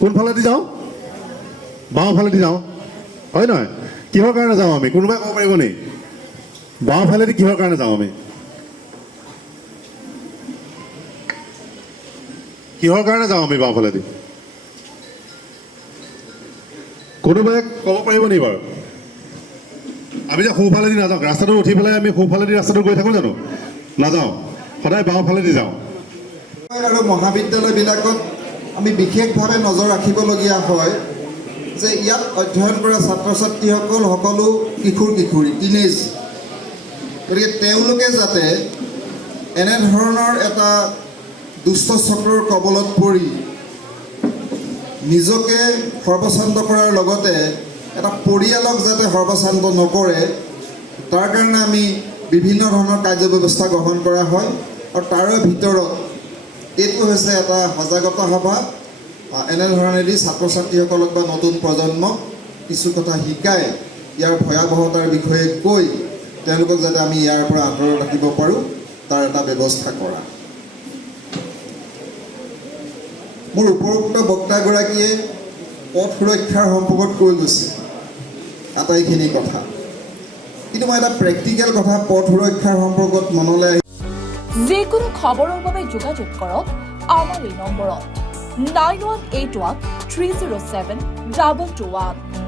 কোনফালেদি যাওঁ বাওঁফালেদি যাওঁ হয় নহয় কিহৰ কাৰণে যাওঁ আমি কোনোবাই ক'ব পাৰিব নেকি বাওঁফালেদি কিহৰ কাৰণে যাওঁ আমি কিহৰ কাৰণে যাওঁ আমি বাওঁফালেদি কোনোবাই ক'ব পাৰিব নেকি বাৰু আমি যে সোঁফালেদি নাযাওঁ ৰাস্তাটো উঠি পেলাই আমি সোঁফালেদি ৰাস্তাটো গৈ থাকোঁ জানো নাযাওঁ সদায় বাওঁফালেদি যাওঁ আৰু মহাবিদ্যালয়বিলাকত আমি বিশেষভাৱে নজৰ ৰাখিবলগীয়া হয় যে ইয়াত অধ্যয়ন কৰা ছাত্ৰ ছাত্ৰীসকল সকলো কিশোৰ কিশোৰী টিনেজ গতিকে তেওঁলোকে যাতে এনেধৰণৰ এটা দুষ্ট চক্ৰৰ কবলত পৰি নিজকে সৰ্বশান্ত কৰাৰ লগতে এটা পৰিয়ালক যাতে সৰ্বশান্ত নকৰে তাৰ কাৰণে আমি বিভিন্ন ধৰণৰ কাৰ্যব্যৱস্থা গ্ৰহণ কৰা হয় আৰু তাৰে ভিতৰত এইটো হৈছে এটা সজাগতা সভা এনেধৰণেদি ছাত্ৰ ছাত্ৰীসকলক বা নতুন প্ৰজন্মক কিছু কথা শিকাই ইয়াৰ ভয়াৱহতাৰ বিষয়ে কৈ তেওঁলোকক যাতে আমি ইয়াৰ পৰা আঁতৰত ৰাখিব পাৰোঁ তাৰ এটা ব্যৱস্থা কৰা মোৰ উপৰোক্ত বক্তাগৰাকীয়ে পথ সুৰক্ষাৰ সম্পৰ্কত কৈ গৈছে আটাইখিনি কথা কিন্তু মই এটা প্ৰেক্টিকেল কথা পথ সুৰক্ষাৰ সম্পৰ্কত মনলৈ যিকোনো খবৰৰ বাবে যোগাযোগ কৰক আমাৰ এই নম্বৰত 9181 307 221